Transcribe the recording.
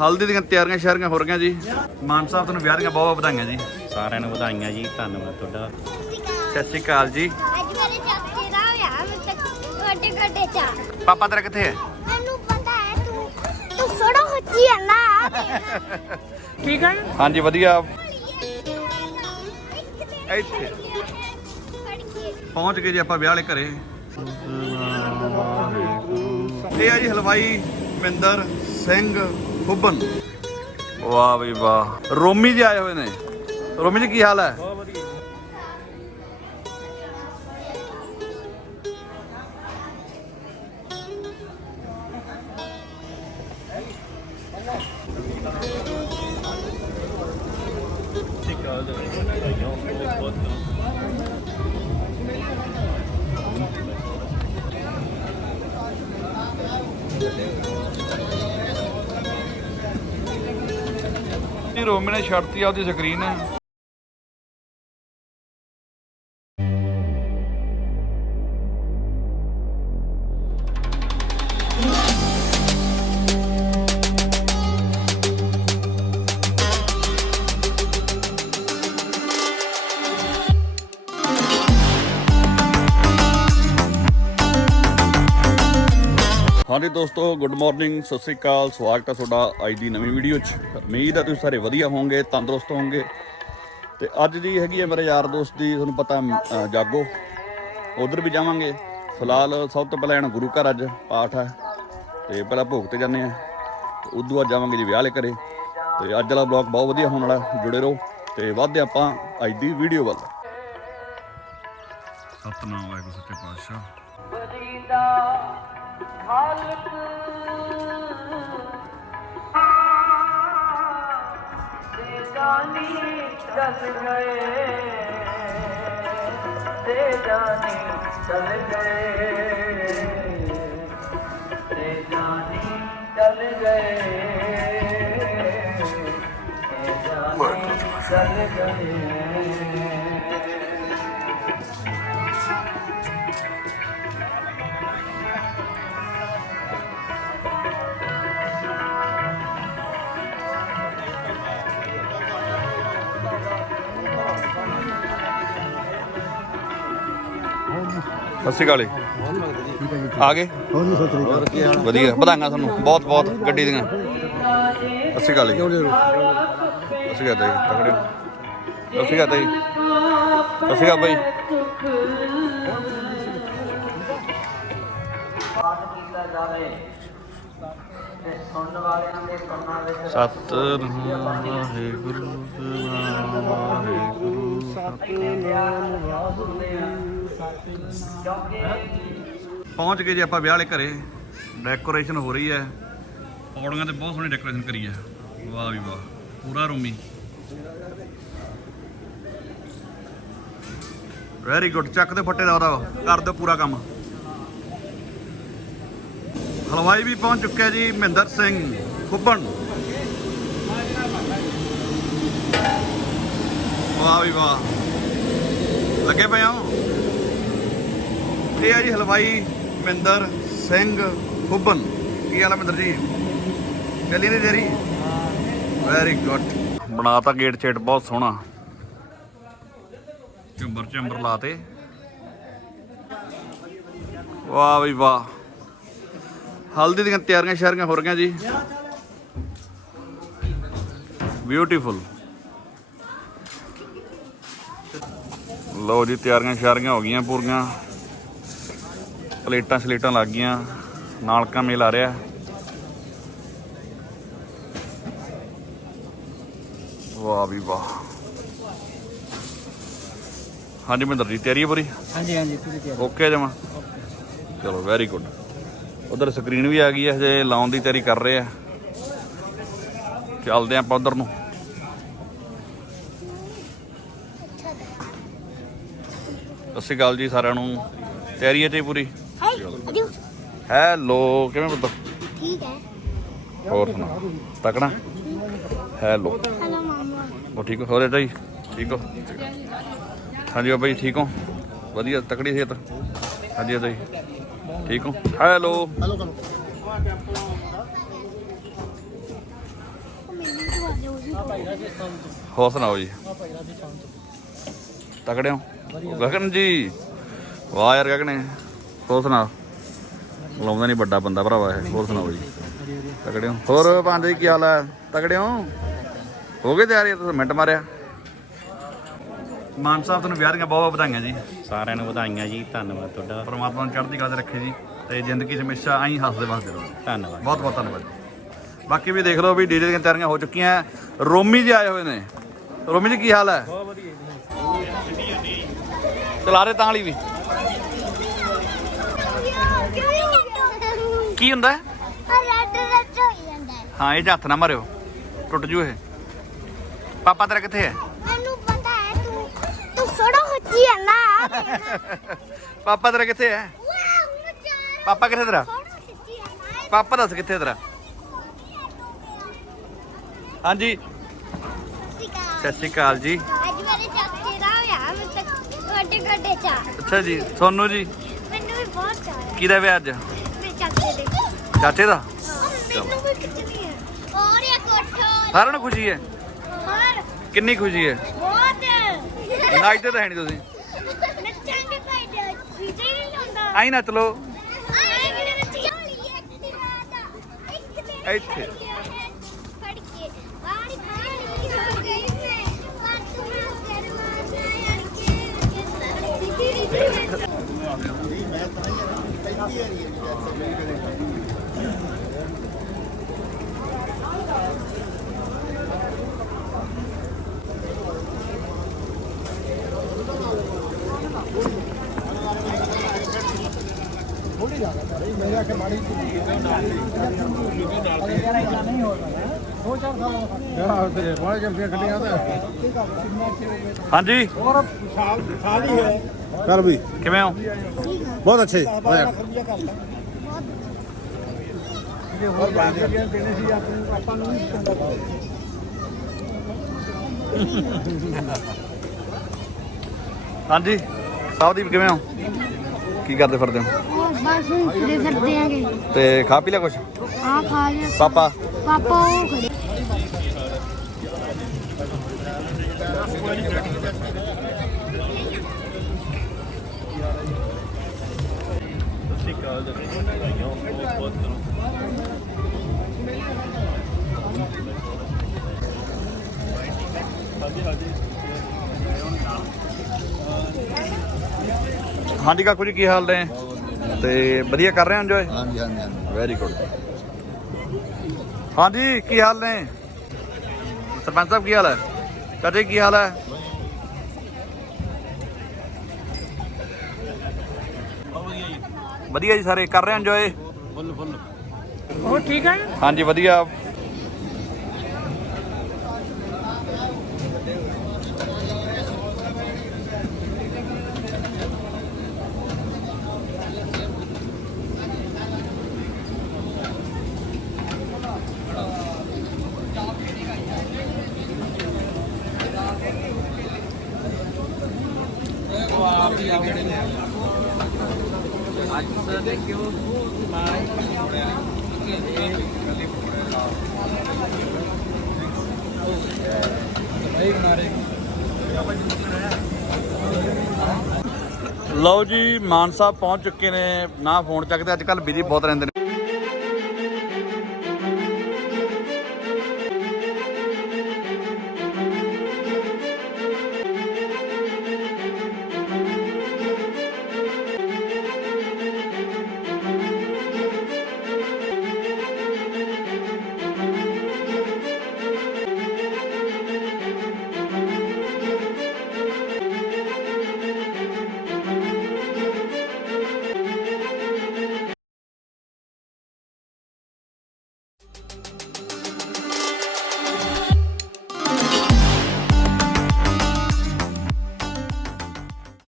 ਹਲਦੀ ਦੀਆਂ ਤਿਆਰੀਆਂ ਸ਼ਾਰੀਆਂ ਹੋ ਰਹੀਆਂ ਜੀ। ਮਾਨ ਸਾਹਿਬ ਤੁਹਾਨੂੰ ਵਿਆਹ ਦੀਆਂ ਬਹੁਤ ਵਧਾਈਆਂ ਜੀ। ਸਾਰਿਆਂ ਨੂੰ ਵਧਾਈਆਂ ਜੀ ਧੰਨਵਾਦ ਤੁਹਾਡਾ। ਸਤਿ ਸ਼੍ਰੀ ਅਕਾਲ ਜੀ। ਅੱਜ ਮੇਰੇ ਚਾਚੇ ਦਾ ਹੋਇਆ ਮੈਂ ਤੱਕ ਵੱਡੇ ਗੱਡੇ ਚਾ ਪਾਪਾ ਤੇਰਾ ਕਿੱਥੇ ਹੈ? ਮੈਨੂੰ ਪਤਾ ਹੈ ਤੂੰ ਤੂੰ ਫੜੋ ਹੱਥੀ ਹੈ ਨਾ। ਠੀਕ ਹੈ? ਹਾਂਜੀ ਵਧੀਆ। ਇੱਥੇ। ਪਹੁੰਚ ਗਏ ਜੀ ਆਪਾਂ ਵਿਆਹ ਵਾਲੇ ਘਰੇ। ਇਹ ਆ ਜੀ ਹਲਵਾਈ ਮਿੰਦਰ ਸਿੰਘ ਹੁੱਬਨ ਵਾਹ ਵੀ ਵਾਹ। ਰੋਮੀ ਜੀ ਆਏ ਹੋਏ ਨੇ। ਰੋਮੀ ਜੀ, ਕੀ ਹਾਲ ਹੈ? ਜੀ ਰੋਮੀ ਨੇ ਛੱਡਤੀ ਆ ਉਹਦੀ ਸਕਰੀਨ ਹਾਂਜੀ ਦੋਸਤੋ ਗੁੱਡ ਮਾਰਨਿੰਗ ਸਤਿ ਸ੍ਰੀ ਅਕਾਲ ਸਵਾਗਤ ਹੈ ਤੁਹਾਡਾ ਅੱਜ ਦੀ ਨਵੀਂ ਵੀਡੀਓ 'ਚ। ਉਮੀਦ ਹੈ ਤੁਸੀਂ ਸਾਰੇ ਵਧੀਆ ਹੋਵੋਗੇ ਤੰਦਰੁਸਤ ਹੋਵੋਗੇ। ਤੇ ਅੱਜ ਦੀ ਹੈਗੀ ਹੈ ਮੇਰੇ ਯਾਰ ਦੋਸਤ ਦੀ ਤੁਹਾਨੂੰ ਪਤਾ ਜਾਗੋ। ਉਧਰ ਵੀ ਜਾਵਾਂਗੇ। ਫਿਲਹਾਲ ਸਭ ਤੋਂ ਪਹਿਲਾਂ ਗੁਰੂ ਘਰ ਅੱਜ ਪਾਠ ਹੈ। ਤੇ ਪਹਿਲਾਂ ਭੋਗ ਤੇ ਜਾਂਦੇ ਆ ਤੇ ਉਦੋਂ ਬਾਅਦ ਜਾਵਾਂਗੇ ਜੀ ਵਿਆਹ ਵਾਲੇ ਘਰੇ। ਤੇ ਅੱਜ ਵਾਲਾ ਬਲੌਗ ਬਹੁਤ ਵਧੀਆ ਹੋਣ ਵਾਲਾ ਜੁੜੇ ਰਹੋ। ਤੇ ਵੱਧਦੇ ਆਪਾਂ ਅੱਜ ਦੀ ਵੀਡੀਓ ਵੱਲ। ਸਤਨਾਮ ਵਾਹਿਗੁਰੂ ਸੱਚੇ ਪਾਤਸ਼ਾਹ। ਖਾਲਕ। ਦੇ ਗਏ। ਦੇ ਜਾਨੀ ਗਏ। ਦੇ ਜਾਨੀ ਚਲ ਗਏ। ਦੇ ਜਾਨੀ ਚਲ ਗਏ। ਸਤਿ ਸ਼੍ਰੀ ਅਕਾਲ ਜੀ। ਆ ਗਏ? ਵਧੀਆ, ਵਧਾਈਆਂ ਤੁਹਾਨੂੰ। ਬਹੁਤ ਬਹੁਤ, ਗੱਡੀ ਦੀਆਂ। ਸਤਿ ਸ਼੍ਰੀ ਅਕਾਲ ਜੀ। ਸਤਿ ਸ਼੍ਰੀ ਅਕਾਲ ਜੀ, ਤਕੜੇ। ਹੋ। ਸਤਿ ਸ਼੍ਰੀ ਅਕਾਲ ਜੀ। ਸਤਿ ਸ਼੍ਰੀ ਅਕਾਲ ਬਾਈ। ਸਤਿਨਾਮ ਵਾਹਿਗੁਰੂ ਵਾਹਿਗੁਰੂ। ਪਹੁੰਚ ਗਏ ਜੀ ਆਪਾਂ ਵਿਆਹ ਵਾਲੇ ਘਰੇ। ਡੈਕੋਰੇਸ਼ਨ ਹੋ ਰਹੀ ਹੈ। ਪੌੜੀਆਂ ਤੇ ਬਹੁਤ ਸੋਹਣੀ ਡੈਕੋਰੇਸ਼ਨ ਕਰੀ ਹੈ। ਵਾਹ ਵੀ ਵਾਹ। ਪੂਰਾ ਰੂਮੀ। ਵੈਰੀ ਗੁੱਡ ਚੱਕ ਦੇ ਫੱਟੇ ਦਾ ਉਹਦਾ। ਕਰ ਦਿਓ ਪੂਰਾ ਕੰਮ। ਹਲਵਾਈ ਵੀ ਪਹੁੰਚ ਚੁੱਕਿਆ ਜੀ, ਮਹਿੰਦਰ ਸਿੰਘ ਖੁੱਬਣ। ਵਾਹ ਵੀ ਵਾਹ। ਲੱਗੇ ਪਏ ਹੋ? ਇਹ ਆ ਜੀ ਹਲਵਾਈ ਮਿੰਦਰ ਸਿੰਘ ਖੁੱਬਨ ਕੀ ਹਾਲ ਹੈ ਮਹਿੰਦਰ ਜੀ? ਚੱਲੀ ਨਹੀਂ ਤੇਰੀ? ਵੈਰੀ ਗੁੱਡ ਬਣਾਤਾ ਗੇਟ ਛੇਟ ਬਹੁਤ ਸੋਹਣਾ। ਚੰਬਰ ਚੰਬਰ ਲਾਤੇ। ਵਾਹ ਵੀ ਵਾਹ। ਹਲਦੀ ਦੀਆਂ ਤਿਆਰੀਆਂ ਸ਼ਾਰੀਆਂ ਹੋ ਰਹੀਆਂ ਜੀ। ਬਿਊਟੀਫੁਲ ਲਓ ਜੀ ਤਿਆਰੀਆਂ ਸ਼ਾਰੀਆਂ ਹੋ ਗਈਆਂ ਪੂਰੀਆਂ। ਪਲੇਟਾਂ ਸਲੇਟਾਂ ਲੱਗ ਗਈਆਂ। ਨਾਲਕਾ ਮੇਲ ਆ ਰਿਹਾ। ਵਾਹ ਵੀ ਵਾਹ। ਹਾਂਜੀ ਮਹਿੰਦਰ ਜੀ ਤਿਆਰੀ ਹੈ ਪੂਰੀ? ਹਾਂਜੀ ਹਾਂਜੀ ਪੂਰੀ ਤਿਆਰੀ। ਓਕੇ ਜਮਾ? ਚਲੋ ਵੈਰੀ ਗੁੱਡ ਉਧਰ ਸਕਰੀਨ ਵੀ ਆ ਗਈ ਹੈ ਹਜੇ ਲਾਉਣ ਦੀ ਤਿਆਰੀ ਕਰ ਰਹੇ ਆ ਚੱਲਦੇ ਆਪਾਂ ਉਧਰ ਨੂੰ। ਸਤਿ ਸ਼੍ਰੀ ਅਕਾਲ ਜੀ ਸਾਰਿਆਂ ਨੂੰ। ਤਿਆਰੀ ਹੈ ਤੇ ਪੂਰੀ? ਹਾਈ ਅਜੂ ਹੈਲੋ ਕਿਵੇਂ ਪੁੱਤ? ਠੀਕ ਹੈ। ਹੋਰ ਸੁਣਾ ਤਕਣਾ ਹੈਲੋ। ਹਲੋ ਮਾਮਾ। ਉਹ ਠੀਕ ਹੋ? ਹੋਰ ਜੀ ਠੀਕ ਹੋ? ਹਾਂਜੀ ਬਾਬਾ ਜੀ ਠੀਕ ਹੋ? ਵਧੀਆ ਤਕੜੀ ਸਿਹਤ। ਹਾਂਜੀ ਬਾਬਾ ਜੀ ਠੀਕ ਹੋ? ਹੈਲੋ। ਹਲੋ ਕਰੋ ਹੋਰ ਸੁਣਾਓ ਜੀ? ਤਕੜੇ ਹੋ? ਗਗਨ ਜੀ। ਵਾਹ ਯਾਰ ਗਗਨੇ। ਹੋਰ ਸੁਣਾ ਲਾਉਂਦਾ ਨਹੀਂ ਵੱਡਾ ਬੰਦਾ ਭਰਾਵਾ ਇਹ। ਹੋਰ ਸੁਣਾਓ ਜੀ? ਤਕੜੇ ਹੋ ਹੋਰ ਭਾਂਜੇ ਜੀ ਕੀ ਹਾਲ ਹੈ ਤਕੜੇ ਹੋ ਗਏ ਤਿਆਰੀ? ਤੁਸੀਂ ਮਿੰਟ ਮਾਰਿਆ। ਮਾਨ ਸਾਹਿਬ ਤੁਹਾਨੂੰ ਵਿਆਹ ਦੀਆਂ ਬਹੁਤ ਬਹੁਤ ਵਧਾਈਆਂ ਜੀ। ਸਾਰਿਆਂ ਨੂੰ ਵਧਾਈਆਂ ਜੀ। ਧੰਨਵਾਦ ਤੁਹਾਡਾ। ਪਰਮਾਤਮਾ ਨੂੰ ਚੜ੍ਹਦੀ ਕਲਾ ਰੱਖੇ ਜੀ। ਤੇ ਜ਼ਿੰਦਗੀ 'ਚ ਹਮੇਸ਼ਾ ਐਂ ਹੱਸਦੇ ਵਸਦੇ ਰਹੋ। ਧੰਨਵਾਦ। ਬਹੁਤ ਬਹੁਤ ਧੰਨਵਾਦ ਜੀ। ਬਾਕੀ ਵੀ ਦੇਖ ਲਓ ਵੀ ਡੀਜੇ ਦੀਆਂ ਤਿਆਰੀਆਂ ਹੋ ਚੁੱਕੀਆਂ। ਰੋਮੀ ਜੀ ਆਏ ਹੋਏ ਨੇ। ਰੋਮੀ ਜੀ ਕੀ ਹਾਲ ਹੈ? ਬਹੁਤ ਵਧੀਆ ਚਲਾ ਰਹੇ ਤਾਂ ਵਾਲੀ ਵੀ। ਕੀ ਹੁੰਦਾ? ਹੈ? ਰੈਡ ਰੈਡ ਹੋ ਜਾਂਦਾ ਹੈ। ਹਾਂ ਇਹ 'ਚ ਹੱਥ ਨਾ ਮਾਰਿਓ। ਟੁੱਟ ਜੂ ਇਹ। ਪਾਪਾ ਤੇਰਾ ਕਿੱਥੇ ਹੈ? ਮੈਨੂੰ ਪਤਾ ਹੈ ਤੂੰ ਤੂੰ ਥੋੜਾ ਹੱਥੀ ਹੈ ਨਾ। ਪਾਪਾ ਤੇਰਾ ਕਿੱਥੇ ਹੈ? ਵਾਹ ਮਚਾਰ ਪਾਪਾ ਕਿੱਥੇ ਤੇਰਾ? ਹੈ ਨਾ। ਪਾਪਾ ਦੱਸ ਕਿੱਥੇ ਤੇਰਾ? ਹਾਂਜੀ। ਸਤਿ ਸ਼੍ਰੀ ਅਕਾਲ ਜੀ। ਅੱਜ ਮੇਰੇ ਚਾਚੇ ਦਾ ਹੋਇਆ ਮੈਂ ਤੱਕ ਵੱਡੇ ਵੱਡੇ ਚਾਰ। ਅੱਛਾ ਜੀ ਸੋਨੂ ਜੀ। ਮੈਨੂੰ ਵੀ ਬਹੁਤ ਚਾਰ ਹੈ ਕਿਹਦਾ ਵਿਆਹ ਅੱਜ? ਚਾਚੇ ਦਾ? ਮੈਨੂੰ ਵੀ ਕਿਤਨੀ ਹੈ ਔਰ ਇਹ ਕੋਠਾ ਸਾਰਿਆਂ ਨੂੰ ਖੁਸ਼ੀ ਹੈ? ਹੋਰ ਕਿੰਨੀ ਖੁਸ਼ੀ ਹੈ? ਬਹੁਤ। ਨੱਚਦੇ ਤਾਂ ਹੈ ਨਹੀਂ ਤੁਸੀਂ। ਨੱਚਾਂਗੇ ਭਾਈ ਦੇ ਵੀਜੇ ਨਹੀਂ ਲਾਉਂਦਾ। ਆਈ ਨੱਚ ਲੋ ਆਏ ਕਿਹਨੇ ਨੱਚੀ ਹੋਲੀ ਇੱਕ ਦਿਨ ਆਦਾ ਇੱਕ ਦਿਨ ਇੱਥੇ। ਫੜ ਕੇ ਆੜੀ ਪਾਣੀ ਹੋ। ਗਈ ਮੈਂ ਪਾਤੂ ਨਾ ਕਰਵਾਨਾ ਹਾਂਜੀ ਹੋਰ ਜਾਂਦੇ ਕਿਵੇਂ ਹੋ? ਕੀ ਕਰਦੇ ਫਿਰਦੇ ਹੋ? ਬਸ ਤੁਰੇ ਫਿਰਦੇ ਆਂਗੇ ਤੇ ਖਾ ਪੀ ਲਿਆ ਕੁਛ? ਆ ਖਾ ਲਿਆ। ਪਾਪਾ? ਪਾਪਾ ਉਹ ਖੜੇ। ਹਾਂਜੀ ਕਾਕੂ ਜੀ ਕੀ ਹਾਲ ਨੇ? ਤੇ ਵਧੀਆ ਕਰ ਰਹੇ ਹੋ ਇੰਜੋਏ ਹਾਂਜੀ ਹਾਂਜੀ ਵੈਰੀ ਗੁੱਡ ਹਾਂਜੀ ਕੀ ਹਾਲ ਨੇ? ਸਰਪੰਚ ਸਾਹਿਬ ਕੀ ਹਾਲ ਹੈ? ਚਾਚੇ ਕੀ ਹਾਲ ਹੈ? ਵਧੀਆ ਜੀ ਸਾਰੇ ਕਰ ਰਹੇ ਇੰਜੋਏ ਹੋਰ ਠੀਕ ਹੈ ਹਾਂਜੀ ਵਧੀਆ। ਲਓ ਜੀ, ਮਾਨ ਸਾਹਿਬ ਪਹੁੰਚ ਚੁੱਕੇ ਨੇ, ਨਾ ਫੋਨ ਚੱਕਦੇ, ਅੱਜ ਕੱਲ ਬਿਜ਼ੀ ਬਹੁਤ ਰਹਿੰਦੇ ਨੇ।